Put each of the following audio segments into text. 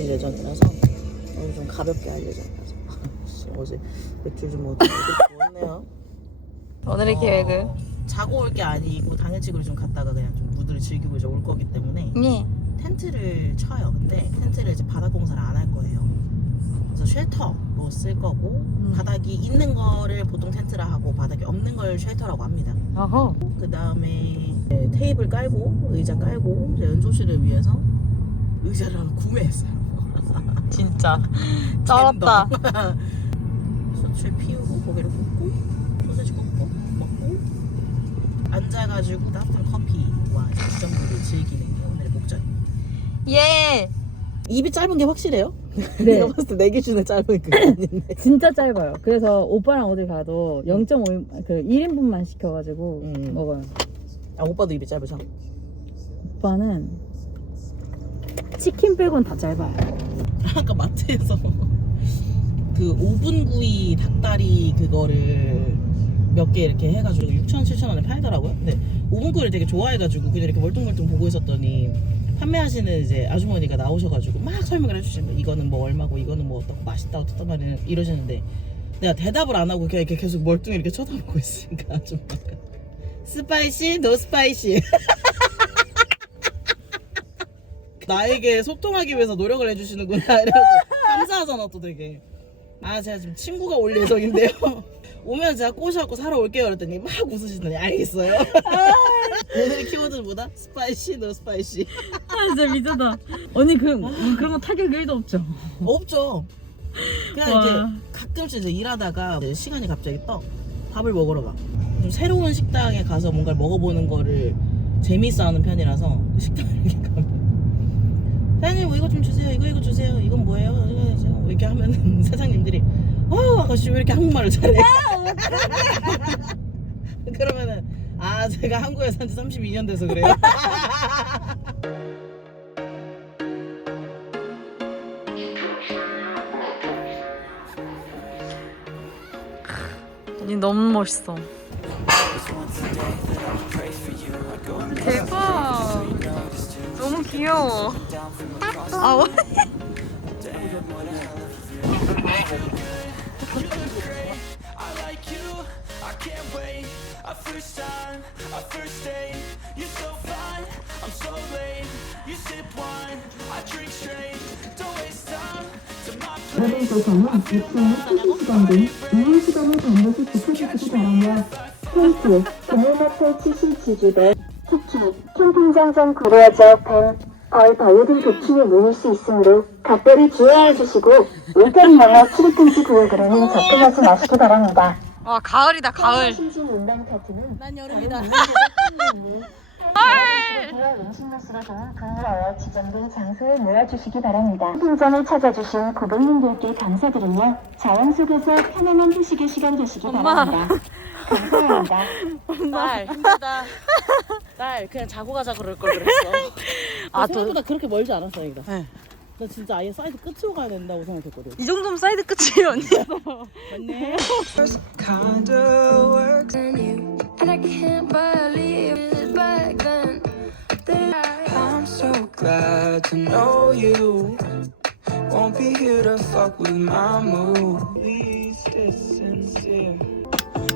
예정이라서 오늘 좀 가볍게 할 예정이라서 어제 맥주 좀 먹었네요. 오늘의 계획은? 자고 올 게 아니고 당일치기로 좀 갔다가 그냥 좀 무드를 즐기고 이제 올 거기 때문에 텐트를 쳐요. 근데 텐트를 이제 바닥 공사를 안 할 거예요. 그래서 쉘터로 쓸 거고 바닥이 있는 거를 보통 텐트라 하고 바닥이 없는 걸 쉘터라고 합니다. 어허. 그 다음에 테이블 깔고 의자 깔고 이제 연소실을 위해서 의자를 하나 구매했어요. 진짜 쩔었다. 소출 피우고 고기를 굽고 소세지 굽고 먹고 앉아가지고 따뜻한 커피와 주전부를 즐기는 게 오늘의 목적입니다. 예. 입이 짧은 게 확실해요? 네. 내가 봤을 때 내 기준에 짧은 그게 아닌데. 진짜 짧아요. 그래서 오빠랑 어디 가도 0.5 그 1인분만 시켜가지고 먹어요. 아 오빠도 입이 짧으셔? 오빠는 치킨 빼곤 다 짧아요. 아까 마트에서 그 오븐 구이 닭다리 그거를 몇 개 이렇게 해가지고 6,000원, 7,000원에 팔더라고요. 근데 오븐 구이를 되게 좋아해가지고 그냥 이렇게 멀뚱멀뚱 보고 있었더니 판매하시는 이제 아주머니가 나오셔가지고 막 설명을 해주시는 거예요. 이거는 뭐 얼마고 이거는 뭐 어떻고 맛있다 어떻단 말이야 이러시는데 내가 대답을 안 하고 그냥 이렇게 계속 멀뚱히 이렇게 쳐다보고 있으니까 아주머니가 스파이시? 노 스파이시? 나에게 소통하기 위해서 노력을 해주시는구나 이래서 감사하잖아 또 되게. 아 제가 지금 친구가 올 예정인데요. 오면 제가 꼬셔갖고 사러 올게요 그랬더니 막 웃으시더니 알겠어요. 오늘의 키워드는 뭐다? 스파이시 노 스파이시. 아 진짜 미쳤다. 언니 그런 거 타격 1도 없죠? 없죠. 그냥 와. 이제 가끔씩 이제 일하다가 이제 시간이 갑자기 떠 밥을 먹으러 가. 좀 새로운 식당에 가서 뭔가를 먹어보는 거를 재밌어하는 편이라서 식당에 이렇게 가면 사장님 뭐 이거 좀 주세요. 이거 주세요. 이건 뭐예요? 이렇게 하면은 사장님들이 아가씨 왜 이렇게 한국말을 잘해? 그러면은 아 제가 한국에 산 지 32년 돼서 그래요. 언니 너무 멋있어. 대박. 너무 귀여워. 아, 다른 조선은 입장의 휴식 시간 등 이용 시간을 반드시 지켜주시기 바라며 텐트, 그늘막탈 치실지주대, 특히 캠핑장 전 구루어져 뱀, 벌, 바위 등 독충에 물릴 수 있으므로 각별히 주의해 주시고 울타리 영하 출입금지 구역으로는 접근하지 마시기 바랍니다. 와 가을이다 가을. 신진 운동 파트는 난 여름이다. 음식물수로 등 동물하여 지정된 장소에 모여주시기 바랍니다. 캠핑장을 찾아주신 고객님들께 감사드리며 자연 속에서 편안한 휴식의 시간 되시기 바랍니다. 감사합니다. 딸 힘들다. 딸 그냥 자고 가자 그럴 걸 그랬어. 아, 생각보다 그렇게 멀지 않았어 여기가. 네. 나 진짜 아예 사이드 끝으로 가야 된다고 생각했거든. 이 정도면 사이드 끝이에요 언니. 맞네. And I can't believe it back then. I'm so glad to know you won't be here to fuck with my mood. Please stay sincere.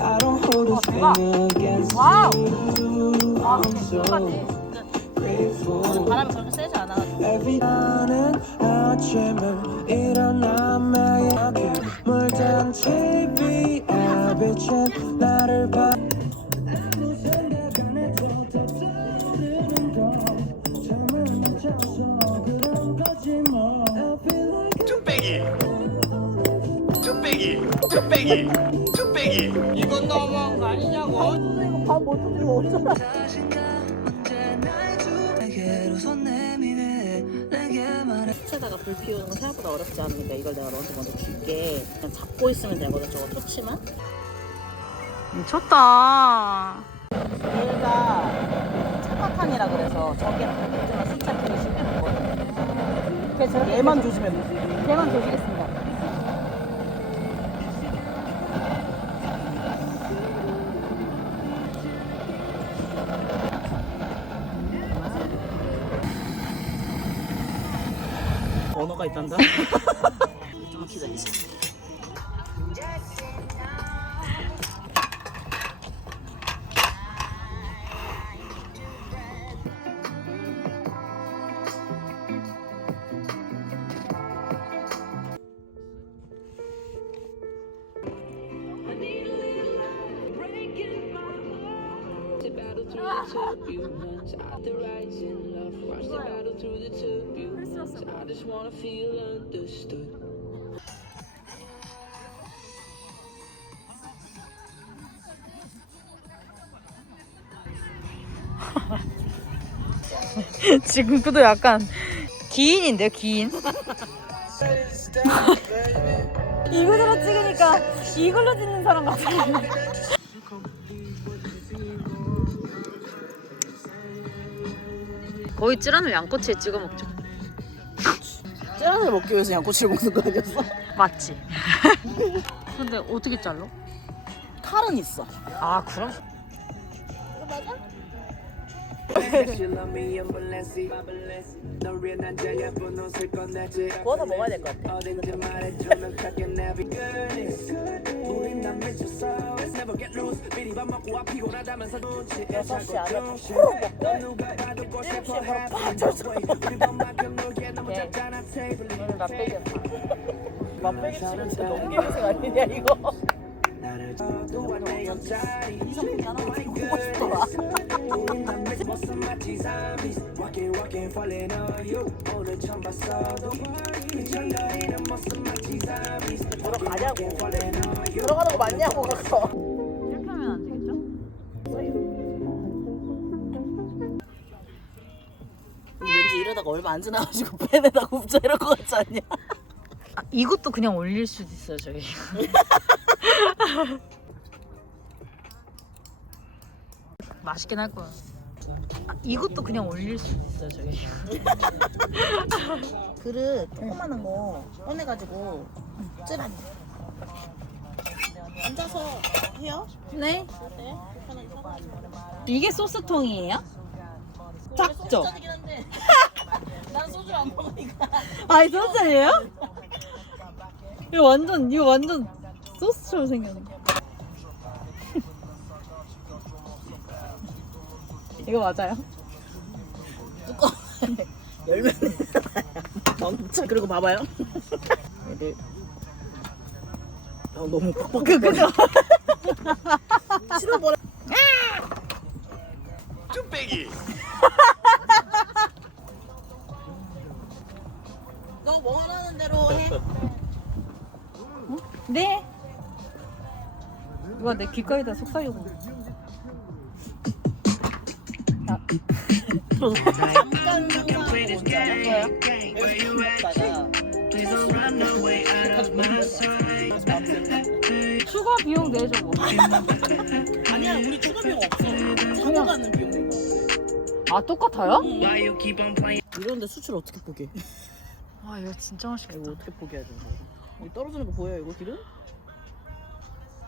I don't hold a thing against you. I'm so grateful. 바람이 그렇게 세지 않아가지고. Every 나는 아침을 일어나면 물든 TV 에 비친 나를 봐. 뚝배기 이건 너무한 거 아니냐고. 이거 밥못 드시면 어쩌나. 수채다가 불 피우는 건 생각보다 어렵지 않으니까 이걸 내가 너한테 먼저 줄게. 그냥 잡고 있으면 되거든 저거 토치만. 미쳤다. 얘가 착화탄이라 그래서 저기랑 그렇게만 수차 들이시면 되거든. 그래서 얘만 조심해. 대만 보시겠습니다. 언어가 있단다. 좀만 기다리세요. 지금 그도 약간 기인인데요, 기인. 이거로 찍으니까 이걸로 찍는 사람 같아. 거의 찌라는 양꼬치에 찍어 먹죠. 찌라니를 먹기 위해서 양꼬치를 먹는 거 아니었어? 맞지? 근데 어떻게 잘라? 칼은 있어. 아, 그럼? 구워서 먹어야 될 것 같아. 6시 안에 후루룩 먹고 7시에 바로 팍 젖어. 오늘 맛배기였다. 맛배기 치면 진짜 너무 개고생 아니냐 이거. 2,3분이 하나만 찍고 보고 싶더라. 들어가냐고. 들어가는 거 맞냐고 그거. 이렇게 하면 안 되겠죠? 왠지 이러다가 얼마 안 지나가지고 팬에다 굽자 이럴 것 같지 않냐? 아, 이것도 그냥 올릴 수도 있어요, 저희. 맛있긴 할 거야. 아, 이것도 그냥 올릴 수도 있어요, 저희. 그릇 조그마한 거 꺼내가지고 찌라니. 앉아서 해요? 네. 이게 소스통이에요? 작죠? 난 소주 안 먹으니까. 아이 소스예요? 이거 완전 소스처럼 생겼네. 이거 맞아요? 뚜껑 열면 자 그리고 봐봐요. 얘를 너무 뻑뻑해. 그죠? 씹어버려. 쭈빼기. 너 원하는 대로 해. 네. 누가 내 귓가에다 속삭이고. 잠깐 상상하고 뭔지 알아? 열심히 먹다가 추가 비용 내줘 뭐. 아니야 우리 추가 비용 없어. 사고 가는 비용 내고. 아 똑같아요? 이런데 수출 어떻게 포기해? 와, 이거 진짜 맛있겠다. 이거 어떻게 포기하지? 이거 떨어지는 거 보여요 이거 기름?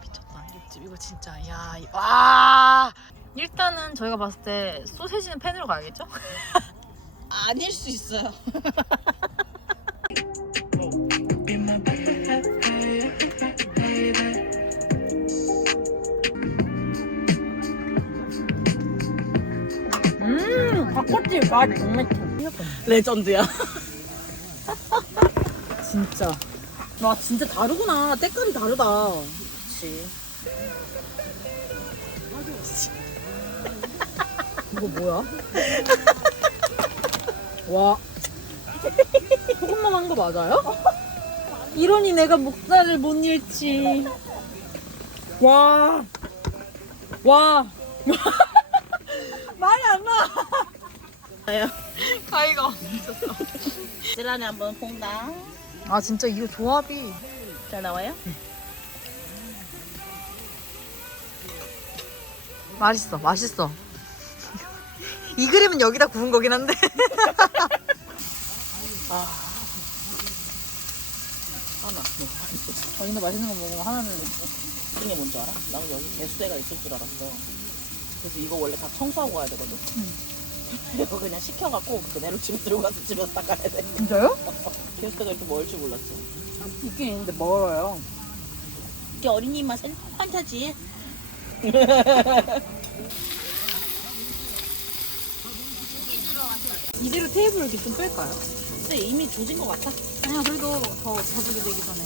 미쳤다. 이거 진짜. 야, 와. 일단은 저희가 봤을 때 소세지는 팬으로 가야겠죠? 아닐 수 있어요. 닭꼬치 맛 정말 레전드야. 진짜. 와 진짜 다르구나. 때깔이 다르다. 그렇지. 이거 뭐야? 와. 소금만 한 거 맞아요? 이러니 내가 목살을 못 잃지. 와. 와. 말이 안 나. 가위가. 찌라니 한번 퐁당. 아, 진짜 이거 조합이. 잘 나와요? 맛있어, 맛있어. 이 그림은 여기다 구운 거긴 한데. 하나. 자기네 맛있는 거 먹으면 하나는 이런 게 뭔지 알아? 나는 여기 개수대가 있을 줄 알았어. 그래서 이거 원래 다 청소하고 가야 되거든. 이거 그냥 시켜갖고 그대로 집에 들고 가서 집에서 닦아야 돼. 진짜요? 게스트가 이렇게 멀 줄 몰랐어. 있긴 있는데 멀어요. 이게 어린이 맛은 판타지. 이대로 테이블 이렇게 좀 뺄까요? 근데 이미 조진 것 같아. 아니야, 그래도 더 저녁이 되기 전에.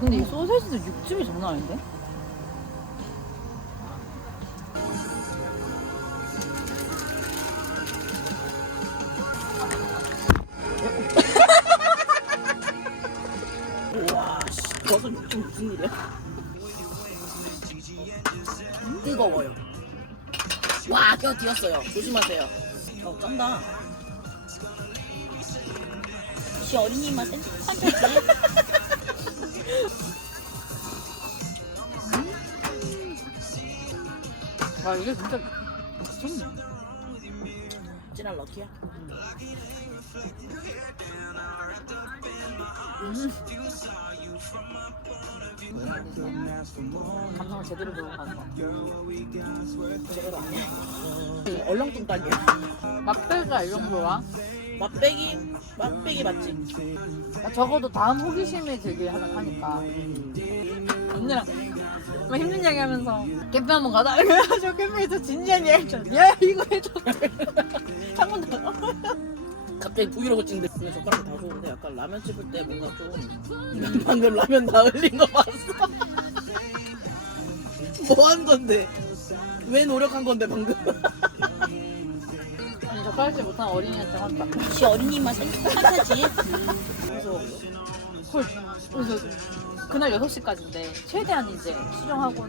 근데 이 소세지도 육즙이 장난 아닌데? 우와, 씨, 버섯 육즙 무슨 일이야? 뜨거워요. 와, 뼈 뒤었어요. 조심하세요. 쩐다. 시 어린이 맛은 판타지. 와, 이게 진짜 미쳤네. 찌랄 럭키야. 감성을 제대로 배우고 가는 거. 제대로 아니야. 얼렁뚱땅이야. 맛배가 이 정도야? 맛배기 맞지? 적어도 다음 호기심이 들게 하니까. 언니랑 막 힘든 이야기 하면서 캠핑 한번 가자. 그래가지고 캠핑에서 진지한 이야기 했잖아. 야, 이거 해줘. 창문 닫아. 갑자기 브이로그 찍는데 근데 젓가락 다 좋은데 약간 라면 씹을 때 뭔가 좀 방금 라면 다 흘린 거 봤어. 뭐 한 건데? 왜 노력한 건데 방금? 아니, 젓가락질 못한 어린이한테 한다. 시 어린이 맛은 판타지. 무서워. 헐. 그래서 그날 6시까지인데 최대한 이제 수정하고